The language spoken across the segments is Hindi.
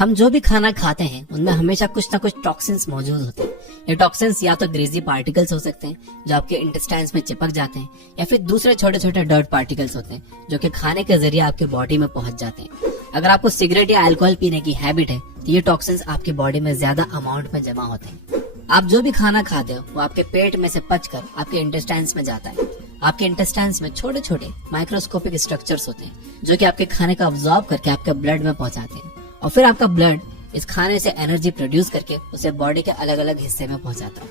हम जो भी खाना खाते हैं उनमें हमेशा कुछ ना कुछ टॉक्सिन्स मौजूद होते हैं। ये टॉक्सिन्स या तो ग्रीजी पार्टिकल्स हो सकते हैं जो आपके इंटेस्टाइन्स में चिपक जाते हैं, या फिर दूसरे छोटे छोटे डर्ट पार्टिकल्स होते हैं जो कि खाने के जरिए आपके बॉडी में पहुंच जाते हैं। अगर आपको सिगरेट या अल्कोहल पीने की हैबिट है तो ये टॉक्सिन्स आपके बॉडी में ज्यादा अमाउंट में जमा होते हैं। आप जो भी खाना खाते हो वो आपके पेट में से पचकर आपके इंटेस्टाइन्स में जाता है। आपके इंटेस्टाइन्स में छोटे छोटे माइक्रोस्कोपिक स्ट्रक्चर्स होते हैं जो कि आपके खाने का अब्सॉर्ब करके आपके ब्लड में पहुंचाते हैं, और फिर आपका ब्लड इस खाने से एनर्जी प्रोड्यूस करके उसे बॉडी के अलग अलग हिस्से में पहुंचाता है।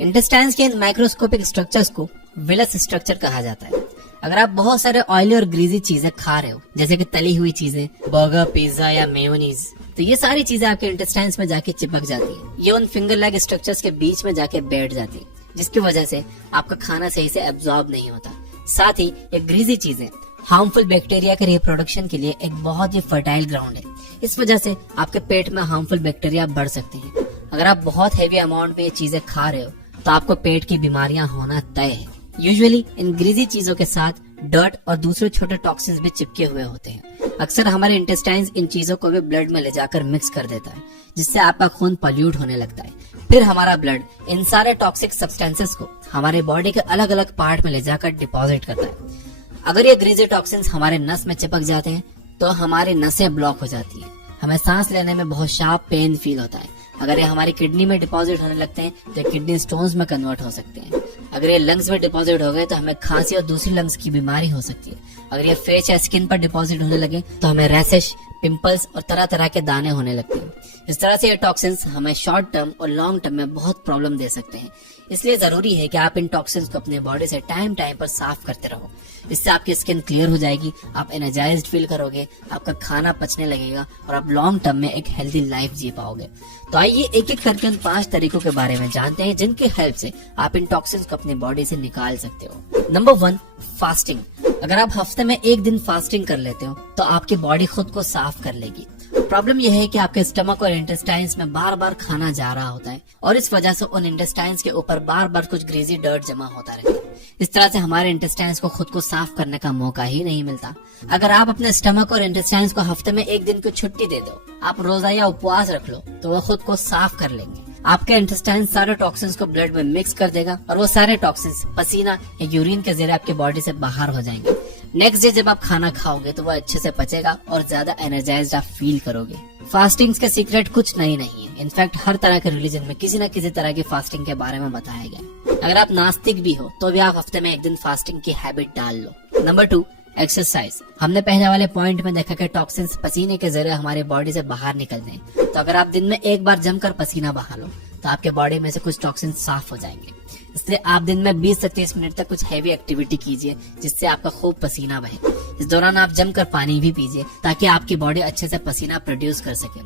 इंटेस्टाइन्स के इन माइक्रोस्कोपिक स्ट्रक्चर्स को विलस स्ट्रक्चर कहा जाता है। अगर आप बहुत सारे ऑयली और ग्रीजी चीजें खा रहे हो, जैसे कि तली हुई चीजें, बर्गर, पिज्जा या मेयोनीज, तो ये सारी चीजें आपके इंटेस्टाइन्स में जाके चिपक जाती है। ये उन फिंगर लाइक स्ट्रक्चर्स के बीच में जाके बैठ जाती है, जिसकी वजह से आपका खाना सही से एब्जॉर्ब नहीं होता। साथ ही ये ग्रीजी चीजें हार्मफुल बैक्टीरिया के रिप्रोडक्शन के लिए एक बहुत ही फर्टाइल ग्राउंड है। इस वजह से आपके पेट में हार्मफुल बैक्टीरिया बढ़ सकते हैं। अगर आप बहुत हैवी अमाउंट में ये चीजें खा रहे हो तो आपको पेट की बीमारियां होना तय है। यूजुअली इन ग्रीजी चीजों के साथ डर्ट और दूसरे छोटे टॉक्सिन्स भी चिपके हुए होते हैं। अक्सर हमारे इंटेस्टाइन्स इन चीजों को भी ब्लड में ले जाकर मिक्स कर देता है, जिससे आपका खून पॉल्यूट होने लगता है। फिर हमारा ब्लड इन सारे टॉक्सिक सब्सटेंसेस को हमारे बॉडी के अलग अलग पार्ट में ले जाकर डिपॉजिट करता है। अगर ये ग्रीजी टॉक्सिन्स हमारे नस में चिपक जाते हैं तो हमारी नसें ब्लॉक हो जाती है। हमें सांस लेने में बहुत शार्प पेन फील होता है। अगर ये हमारी किडनी में डिपॉजिट होने लगते हैं तो ये किडनी स्टोन्स में कन्वर्ट हो सकते हैं। अगर ये लंग्स में डिपॉजिट हो गए तो हमें खांसी और दूसरी लंग्स की बीमारी हो सकती है। अगर ये फेस या स्किन पर डिपॉजिट होने लगे तो हमें रैशेस, पिंपल्स और तरह तरह के दाने होने लगते हैं। इस तरह से ये टॉक्सिन्स हमें शॉर्ट टर्म और लॉन्ग टर्म में बहुत प्रॉब्लम दे सकते हैं। इसलिए जरूरी है कि आप इन टॉक्सिन्स को अपने बॉडी से टाइम टाइम पर साफ करते रहो। इससे आपकी स्किन क्लियर हो जाएगी, आप एनर्जाइज्ड फील करोगे, आपका खाना पचने लगेगा और आप लॉन्ग टर्म में एक हेल्दी लाइफ जी पाओगे। तो आइए एक एक करके उन 5 तरीकों के बारे में जानते हैं जिनकी हेल्प से आप इन टॉक्सिन्स को अपनी बॉडी से निकाल सकते हो। Number 1, fasting. अगर आप हफ्ते में 1 दिन फास्टिंग कर लेते हो तो आपकी बॉडी खुद को साफ कर लेगी। प्रॉब्लम यह है कि आपके स्टमक और इंटेस्टाइन्स में बार बार खाना जा रहा होता है और इस वजह से उन इंटेस्टाइन्स के ऊपर बार बार कुछ ग्रीजी डर्ट जमा होता रहता है। इस तरह से हमारे इंटेस्टाइन्स को खुद को साफ करने का मौका ही नहीं मिलता। अगर आप अपने स्टमक और इंटेस्टाइन्स को हफ्ते में 1 दिन की छुट्टी दे दो, आप रोजा या उपवास रख लो, तो वह खुद को साफ कर लेंगे। आपके इंटेस्टाइन सारे टॉक्सिन्स को ब्लड में मिक्स कर देगा और वो सारे टॉक्सिन्स पसीना या यूरिन के जरिए आपकी बॉडी से बाहर हो जाएंगे। नेक्स्ट डे जब आप खाना खाओगे तो वो अच्छे से पचेगा और ज्यादा एनर्जाइज्ड आप फील करोगे। फास्टिंग का सीक्रेट कुछ नहीं है। इनफैक्ट हर तरह के रिलीजन में किसी न किसी तरह की फास्टिंग के बारे में बताया गया। अगर आप नास्तिक भी हो तो भी आप हफ्ते में 1 दिन फास्टिंग की हैबिट डाल लो। Number 2, exercise. हमने पहले वाले पॉइंट में देखा कि टॉक्सिन्स पसीने के जरिए हमारी बॉडी से बाहर निकलते हैं। तो अगर आप दिन में 1 बार जमकर पसीना बहा लो तो आपके बॉडी में से कुछ टॉक्सिन्स साफ हो जाएंगे। इसलिए आप दिन में 20 से 30 मिनट तक कुछ हैवी एक्टिविटी कीजिए जिससे आपका खूब पसीना बहे। इस दौरान आप जमकर पानी भी पीजिए ताकि आपकी बॉडी अच्छे से पसीना प्रोड्यूस कर सके।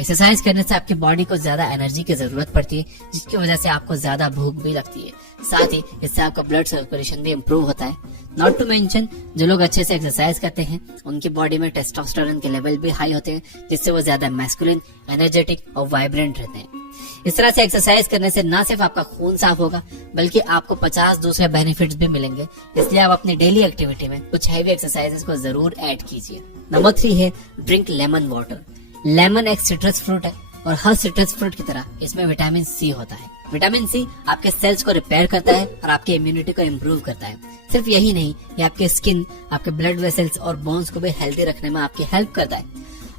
एक्सरसाइज करने से आपकी बॉडी को ज्यादा एनर्जी की जरूरत पड़ती है, जिसकी वजह से आपको ज्यादा भूख भी लगती है। साथ ही इससे आपका ब्लड सर्कुलेशन भी इम्प्रूव होता है। नॉट टू मेंशन, जो लोग अच्छे से एक्सरसाइज करते हैं उनकी बॉडी में टेस्टोस्टेरोन के लेवल भी हाई होते हैं, जिससे वो ज्यादा मैस्कुलिन, एनर्जेटिक और वाइब्रेंट रहते हैं। इस तरह से एक्सरसाइज करने से न सिर्फ आपका खून साफ होगा बल्कि आपको 50 दूसरे बेनिफिट्स भी मिलेंगे। इसलिए आप अपनी डेली एक्टिविटी में कुछ हैवी एक्सरसाइजेस को जरूर ऐड कीजिए। नंबर 3 है ड्रिंक लेमन वाटर। लेमन एक सिट्रस फ्रूट है और हर सिट्रस फ्रूट की तरह इसमें विटामिन सी होता है। विटामिन सी आपके सेल्स को रिपेयर करता है और आपके इम्यूनिटी को इम्प्रूव करता है। सिर्फ यही नहीं, ये आपके स्किन, आपके ब्लड वेसल्स और बोन्स को भी हेल्दी रखने में आपकी हेल्प करता है।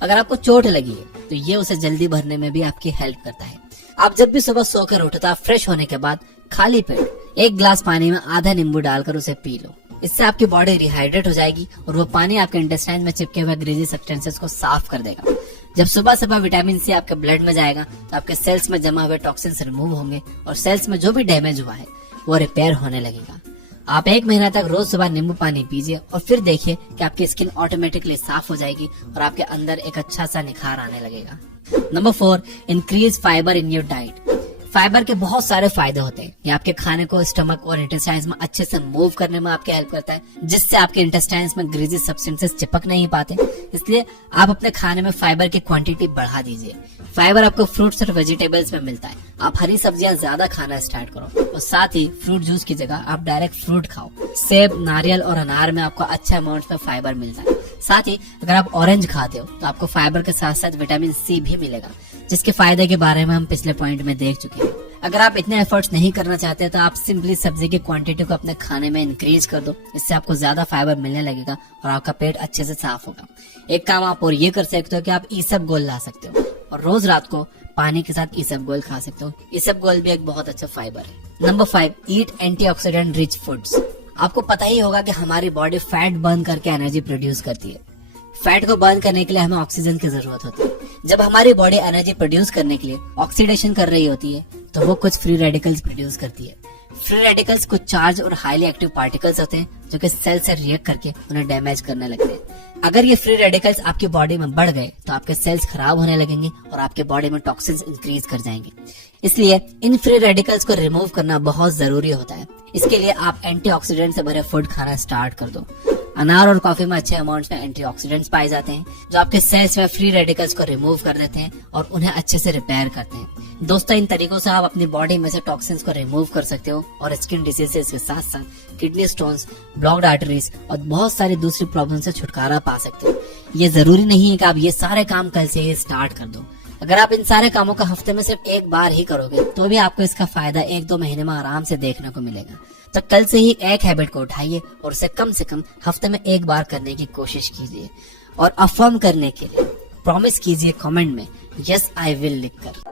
अगर आपको चोट लगी है तो ये उसे जल्दी भरने में भी आपकी हेल्प करता है। आप जब भी सुबह सोकर उठता फ्रेश होने के बाद खाली पेट 1 गिलास पानी में आधा नींबू डालकर उसे पी लो। इससे आपकी बॉडी रिहाइड्रेट हो जाएगी और वो पानी आपके इंटेस्टाइन में चिपके हुए ग्रीजी सब्सटेंसेस को साफ कर देगा। जब सुबह सुबह विटामिन सी आपके ब्लड में जाएगा तो आपके सेल्स में जमा हुए टॉक्सिन्स रिमूव होंगे और सेल्स में जो भी डैमेज हुआ है वो रिपेयर होने लगेगा। आप 1 महीना तक रोज सुबह नींबू पानी पीजिए और फिर देखिए कि आपकी स्किन ऑटोमेटिकली साफ हो जाएगी और आपके अंदर एक अच्छा सा निखार आने लगेगा। Number 4, increase fibre in your diet. Fibre के बहुत सारे फायदे होते हैं। ये आपके खाने को स्टमक और इंटेस्टाइन्स में अच्छे से मूव करने में आपकी हेल्प करता है, जिससे आपके इंटेस्टाइन्स में ग्रीजी सब्सटेंसेस चिपक नहीं पाते। इसलिए आप अपने खाने में फाइबर की क्वांटिटी बढ़ा दीजिए। फाइबर आपको फ्रूट्स और वेजिटेबल्स में मिलता है। आप हरी सब्जियां ज्यादा खाना स्टार्ट करो और साथ ही फ्रूट जूस की जगह आप डायरेक्ट फ्रूट खाओ। सेब, नारियल और अनार में आपको अच्छा अमाउंट में फाइबर मिलता है। साथ ही अगर आप ऑरेंज खाते हो तो आपको फाइबर के साथ साथ विटामिन सी भी मिलेगा, जिसके फायदे के बारे में हम पिछले पॉइंट में देख चुके हैं। अगर आप इतने एफर्ट्स नहीं करना चाहते तो आप सिंपली सब्जी की क्वांटिटी को अपने खाने में इंक्रीज कर दो। इससे आपको ज्यादा फाइबर मिलने लगेगा और आपका पेट अच्छे से साफ होगा। एक काम आप और ये कर सकते हो कि आप ईसबगोल ला सकते हो और रोज रात को पानी के साथ ईसबगोल खा सकते हो। ईसबगोल भी एक बहुत अच्छा फाइबर है। नंबर 5, ईट एंटीऑक्सीडेंट रिच फूड्स। आपको पता ही होगा कि हमारी बॉडी फैट बर्न करके एनर्जी प्रोड्यूस करती है। फैट को बर्न करने के लिए हमें ऑक्सीजन की जरूरत होती है। जब हमारी बॉडी एनर्जी प्रोड्यूस करने के लिए ऑक्सीडेशन कर रही होती है तो वो कुछ फ्री रेडिकल्स प्रोड्यूस करती है। फ्री रेडिकल्स कुछ चार्ज और हाईली एक्टिव पार्टिकल्स होते हैं जो कि सेल से रिएक्ट करके उन्हें डैमेज करने लगते हैं। अगर ये फ्री रेडिकल्स आपकी बॉडी में बढ़ गए तो आपके सेल्स खराब होने लगेंगे और आपके बॉडी में टॉक्सिन्स इंक्रीज कर जाएंगे। इसलिए इन फ्री रेडिकल्स को रिमूव करना बहुत जरूरी होता है। इसके लिए आप एंटीऑक्सीडेंट से भरे फूड खाना स्टार्ट कर दो। अनार और कॉफी में अच्छे अमाउंट्स में एंटीऑक्सीडेंट्स पाए जाते हैं जो आपके सेल्स में फ्री रेडिकल्स को रिमूव कर देते हैं और उन्हें अच्छे से रिपेयर करते हैं। दोस्तों, इन तरीकों से आप अपनी बॉडी में से टॉक्सिन्स को रिमूव कर सकते हो और स्किन डिसीजेस के साथ साथ किडनी स्टोन्स, ब्लॉक्ड आर्टरीज और बहुत सारी दूसरी प्रॉब्लम से छुटकारा पा सकते हो। ये जरूरी नहीं है कि आप ये सारे काम कल से ही स्टार्ट कर दो। अगर आप इन सारे कामों का हफ्ते में सिर्फ एक बार ही करोगे तो भी आपको इसका फायदा 1-2 महीने में आराम से देखने को मिलेगा। तो कल से ही एक हैबिट को उठाइए और उसे कम से कम हफ्ते में एक बार करने की कोशिश कीजिए और अफर्म करने के लिए प्रॉमिस कीजिए कमेंट में यस आई विल लिखकर।